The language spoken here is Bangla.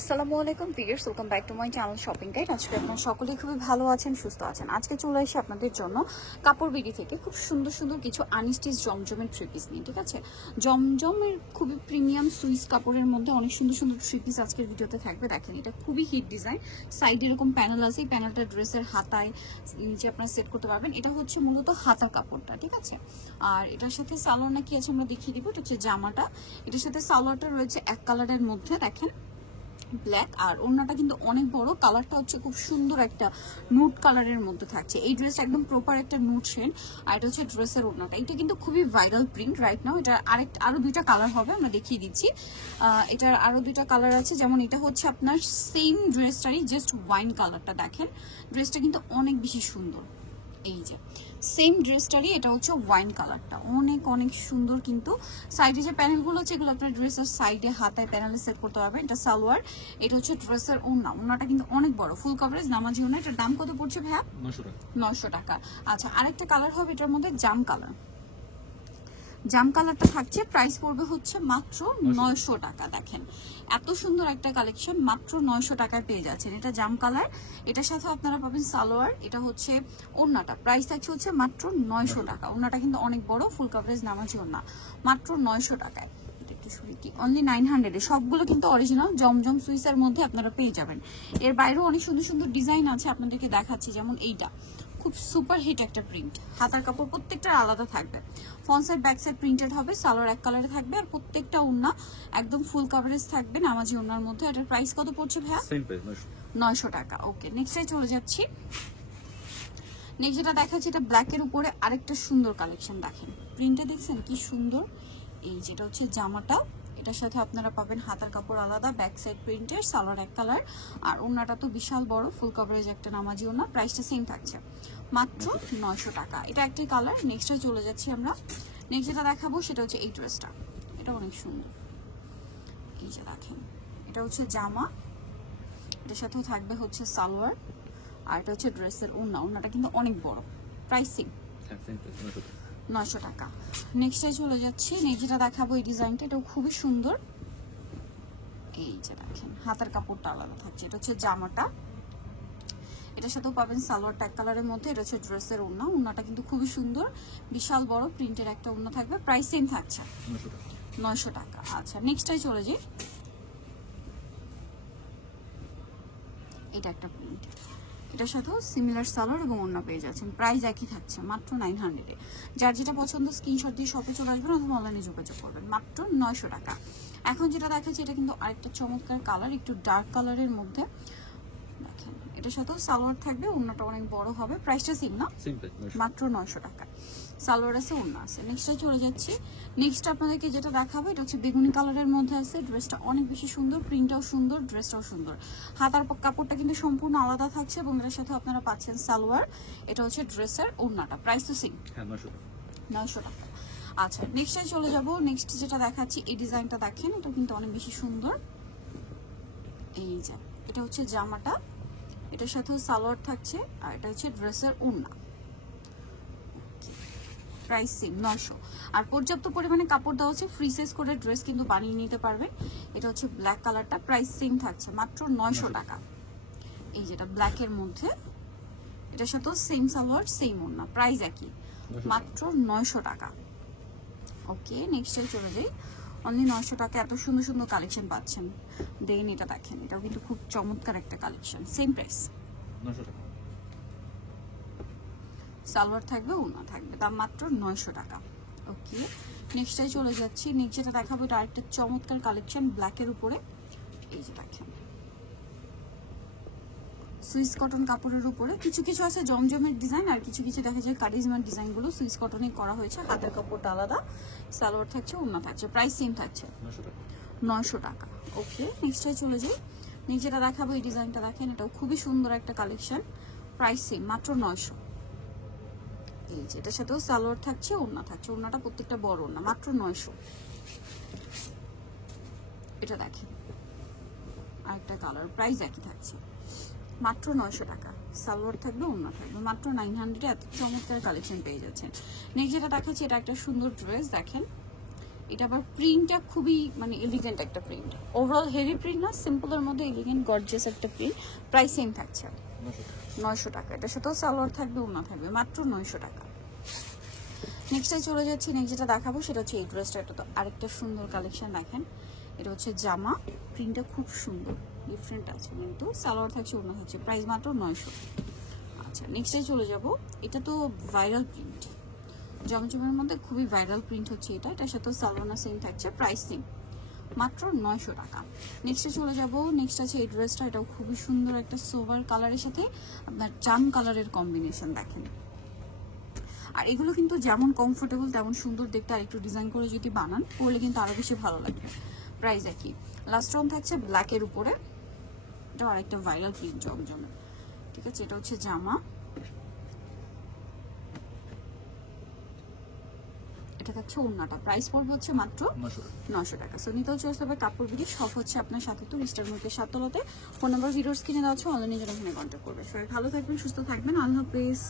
আসসালামু আলাইকুম viewers, welcome back to my channel shopping guide. আজকে আপনারা সকলেই খুবই ভালো আছেন, সুস্থ আছেন। আজকে চলে এসে আপনাদের জন্য কাপড় বিডি থেকে খুব সুন্দর সুন্দর কিছু আনস্টিচ জমজমের থ্রি পিস নিয়ে, ঠিক আছে। জমজমের খুবই প্রিমিয়াম সুইস কাপড়ের মধ্যে অনেক সুন্দর সুন্দর থ্রি পিস আজকের ভিডিওতে থাকবে। দেখেন, এটা খুবই হিট ডিজাইন। সাইডে এরকম প্যানেল আছে, প্যানেলটা ড্রেসের হাতায় নিচে আপনারা সেট করতে পারবেন। এটা হচ্ছে মূলত হাতার কাপড়টা, ঠিক আছে। আর এটার সাথে সালোয়ার না কি আছে আমরা দেখিয়ে দিব। এটা হচ্ছে জামাটা, এটার সাথে সালোয়ারটা রয়েছে এক কালারের মধ্যে, দেখেন ব্ল্যাক। আর ওড়নাটা কিন্তু অনেক বড়, কালারটা হচ্ছে খুব সুন্দর একটা নুট কালারের মধ্যে থাকছে। এই ড্রেসটা একদম প্রপার একটা নুট শেড। আর এটা হচ্ছে ড্রেসের ওড়নাটা, এটা কিন্তু খুবই ভাইরাল প্রিন্ট রাইট নাও। এটা আরো দুইটা কালার হবে, আমরা দেখিয়ে দিচ্ছি। এটার আরো দুইটা কালার আছে, যেমন এটা হচ্ছে আপনার সেম ড্রেসটারই জাস্ট ওয়াইন কালারটা। দেখেন ড্রেসটা কিন্তু অনেক বেশি সুন্দর। এই যে সেম ড্রেসটারই এটা হচ্ছে ওয়াইন কালারটা, অনেক অনেক সুন্দর। কিন্তু সাইডে যে প্যানেলগুলো আছে এগুলো আপনার ড্রেসের সাইডে হাতায় প্যানেলে সেট করতে পারবেন। এটা সালোয়ার, এটা হচ্ছে ড্রেসের ওড়না। ওড়নাটা কিন্তু অনেক বড়, ফুল কভারেজ নামাজি ওড়না। এটার দাম কত পড়ছে ভাইয়া? 900 টাকা। আচ্ছা, আরেকটা কালার হবে এটার মধ্যে জাম কালার। জাম কালারটা থাকছে, প্রাইস পড়বে হচ্ছে মাত্র 900 টাকা। দেখেন এত সুন্দর একটা কালেকশন মাত্র 900 টাকায় পেয়ে যাচ্ছেন। এটা জাম কালার, এটার সাথে আপনারা পাবেন সালোয়ার। এটা হচ্ছে ওড়নাটা, প্রাইস থাকছে হচ্ছে মাত্র 900 টাকা। ওড়নাটা কিন্তু অনেক বড়, ফুল কভারেজ নামাজি ওড়না, মাত্র 900 টাকায়। অনলি 900 এ সবগুলো কিন্তু অরিজিনাল জমজম সুইসের মধ্যে আপনারা পেয়ে যাবেন। এর বাইরেও অনেক সুন্দর সুন্দর ডিজাইন আছে, আপনাদেরকে দেখাচ্ছি। যেমন এইটা খুব সুপার হিট একটা প্রিন্ট, হাতার কাপড় প্রত্যেকটা আলাদা থাকবে। Front side back side printed হবে, সালোয়ার এক কালারে থাকবে। আর প্রত্যেকটা ওড়না একদম ফুল কভারেজ থাকবে নামাজি ওড়নার মধ্যে। এটার প্রাইস কত পড়ছে ভাইয়া? 900 টাকা। ওকে, নেক্সটে চলে যাচ্ছি। নেক্সট যেটা দেখাচ্ছি, এটা ব্ল্যাকের উপরে আরেকটা সুন্দর কালেকশন। দেখেন প্রিন্টটা দেখছেন কি সুন্দর। এই যেটা হচ্ছে জামাটা, এটার সাথে আপনারা পাবেন হাতার কাপড় আলাদা, ব্যাক সাইড প্রিন্টের, সালোয়ার এক কালার। আর ওড়নাটা তো বিশাল বড়, ফুল কভারেজ একটা নামাজি ওড়না। প্রাইসটা সেম থাকছে মাত্র 900 টাকা। এটা একটি কালার। নেক্সটে চলে যাচ্ছি আমরা। নেক্সট যেটা দেখাবো সেটা হচ্ছে এই ড্রেসটা, এটা অনেক সুন্দর। এই যে দেখেন, এটা হচ্ছে জামা, এটার সাথেও থাকবে হচ্ছে সালোয়ার। আর এটা হচ্ছে ড্রেসের ওড়না। ওড়নাটা কিন্তু অনেক বড়, প্রাইস সেম 900 টাকা। নেক্সটে চলে যাচ্ছি। নেক্সট যেটা দেখাবো এই ডিজাইনটা, এটাও খুবই সুন্দর। এই যে দেখেন হাতার কাপড়টা আলাদা থাকছে। এটা হচ্ছে জামাটা, এটার সাথেও পাবেন সালোয়ার ট্যাগ কালারের মধ্যে। এটা হচ্ছে ড্রেসের ওড়না। ওড়নাটা কিন্তু খুবই সুন্দর, বিশাল বড় প্রিন্টের একটা ওড়না থাকবে। প্রাইস সেম থাকছে 900 টাকা। আচ্ছা, নেক্সটে চলে যাই। এটা একটা প্রিন্ট, এটার সাথেও সিমিলার সালোয়ার এবং ওড়না পেয়ে যাচ্ছেন। প্রাইস একই থাকছে মাত্র 900 এ। যার যেটা পছন্দ স্ক্রিনশট দিয়ে শপে চলে আসবেন অথবা অনলাইনে যোগাযোগ করবেন, মাত্র 900 টাকা। এখন যেটা দেখাচ্ছি এটা কিন্তু আরেকটা চমৎকার কালার, একটু ডার্ক কালারের মধ্যে। দেখেন এটার সাথেও সালোয়ার থাকবে, ওড়নাটা অনেক বড় হবে। প্রাইসটা সেম না, মাত্র 900 টাকা। সালোয়ার আছে, ওড়না আছে। নেক্সটে চলে যাচ্ছি। নেক্সট আপনাদেরকে যেটা দেখাবো এটা হচ্ছে বেগুনি কালারের মধ্যে আছে। ড্রেসটা অনেক বেশি সুন্দর, প্রিন্টটাও সুন্দর, ড্রেসটাও সুন্দর। হাতার কাপড়টা কিন্তু সম্পূর্ণ আলাদা থাকছে এবং এর সাথে আপনারা পাচ্ছেন সালোয়ার। এটা হচ্ছে ড্রেসের ওড়নাটা, প্রাইস তো সেম 900 টাকা। আচ্ছা, নেক্সটে চলে যাব। নেক্সট যেটা দেখাচ্ছি এই ডিজাইনটা দেখেন, এটা কিন্তু অনেক বেশি সুন্দর। এই যে এটা হচ্ছে জামাটা, এটার সাথেও সালোয়ার থাকছে। আর এটা হচ্ছে ড্রেসের ওড়না, প্রাইস সেম 900। আর পর্যাপ্ত পরিমাণে কাপড় দেওয়া হচ্ছে, ফ্রি সাইজ করে ড্রেস কিন্তু বানিয়ে নিতে পারবেন। এটা হচ্ছে ব্ল্যাক কালারটা, প্রাইস সেম থাকছে মাত্র 900 টাকা। এই যেটা ব্ল্যাকের মধ্যে, এটার সাথেও সেম সালোয়ার সেম ওড়না, প্রাইস একই মাত্র 900 টাকা। ওকে, নেক্সটে চলে যাই। অনলি 900 টাকা এত সুন্দর সুন্দর কালেকশন পাচ্ছেন। দেন এটা দেখেন, এটাও কিন্তু খুব চমৎকার একটা কালেকশন, সেম প্রাইস 900 টাকা। সালোয়ার থাকবে, ওড়না থাকবে, দাম মাত্র 900 টাকা। ওকে, নেক্সটে চলে যাচ্ছি। নেক্সট যেটা দেখাবো এটা আরেকটা চমৎকার কালেকশন ব্ল্যাকের উপরে। এই যে দেখেন সুইস কটন কাপড়ের উপরে কিছু কিছু আছে জমজমের ডিজাইন, আর কিছু কিছু দেখা যায় কারিজমার ডিজাইনগুলো সুইস কটনে করা হয়েছে। হাতের কাপড়টা আলাদা, সালোয়ার থাকছে, ওড়না থাকছে। প্রাইস সেম থাকছে 900 টাকা। ওকে, নেক্সটে চলে যাই। নেক্সট যেটা দেখাবো এই ডিজাইনটা দেখেন, এটাও খুবই সুন্দর একটা কালেকশন। প্রাইস সেম মাত্র 900। এই যে এটার সাথেও সালোয়ার থাকছে, ওড়না থাকছে। ওড়নাটা প্রত্যেকটা বড় ওড়না, মাত্র 900। এটা দেখেন আরেকটা কালার, প্রাইস একই থাকছে মাত্র 900 টাকা। সালোয়ার থাকবে, ওড়না থাকবে, মাত্র 900 এত চমৎকার কালেকশন পেয়ে যাচ্ছেন। নেক্সট যেটা দেখাচ্ছি এটা একটা সুন্দর ড্রেস। দেখেন এটা আবার প্রিন্টটা খুবই মানে এলিগেন্ট একটা প্রিন্ট, ওভারঅল হেভি প্রিন্ট না, সিম্পলের মধ্যে এলিগেন্ট গর্জিয়াস একটা প্রিন্ট। প্রাইস সেম থাকছে 900 টাকা। এটার সাথেও সালোয়ার থাকবে, ওড়না থাকবে, মাত্র 900 টাকা। নেক্সটে চলে যাচ্ছি। নেক্সট যেটা দেখাবো সেটা হচ্ছে এই ড্রেসটা। এটা তো আরেকটা সুন্দর কালেকশন দেখেন। এটা হচ্ছে জামা, প্রিন্টটা খুব সুন্দর, ডিফারেন্ট আছে কিন্তু সালোয়ার থাকছে, ওড়না থাকছে, প্রাইস মাত্র 900। আচ্ছা নেক্সটে চলে যাব। এটা তো ভাইরাল প্রিন্ট, জমজমের মধ্যে খুবই ভাইরাল প্রিন্ট হচ্ছে এটা। এটার সাথে সালোয়ার সেম থাকছে, প্রাইস সেম, মাত্র 900 টাকা। নেক্সটে চলে যাব। নেক্সট আছে এই ড্রেসটা। এটাও খুবই সুন্দর একটা সোভার কালারের সাথে আপনার জাম কালারের কম্বিনেশন দেখেন। আর এগুলো কিন্তু যেমন কমফোর্টেবল তেমন সুন্দর দেখতে, আর একটু ডিজাইন করে যদি বানান পরলে কিন্তু আরো বেশি ভালো লাগবে। প্রাইস একই। লাস্ট ওয়ান থাকছে ব্ল্যাকের উপরে, এটা আরেকটা ভাইরাল প্রিন্ট জমজমের, ঠিক আছে। এটা হচ্ছে জামা, এটা থাকছে ওড়নাটা। প্রাইস পড়বে হচ্ছে মাত্র 900 টাকা। সো নিতেও চলে আসতে হবে কাপড় বিডি, সব হচ্ছে আপনার সাথে তো স্টার মার্কেট 7 তলাতে। ফোন নাম্বার ভিডিওস কিনে দেওয়া হচ্ছে, অনলাইনে জন্য এখানে কন্ট্যাক্ট করবে। সবাই ভালো থাকবেন, সুস্থ থাকবেন, আল্লাহ হাফেজ।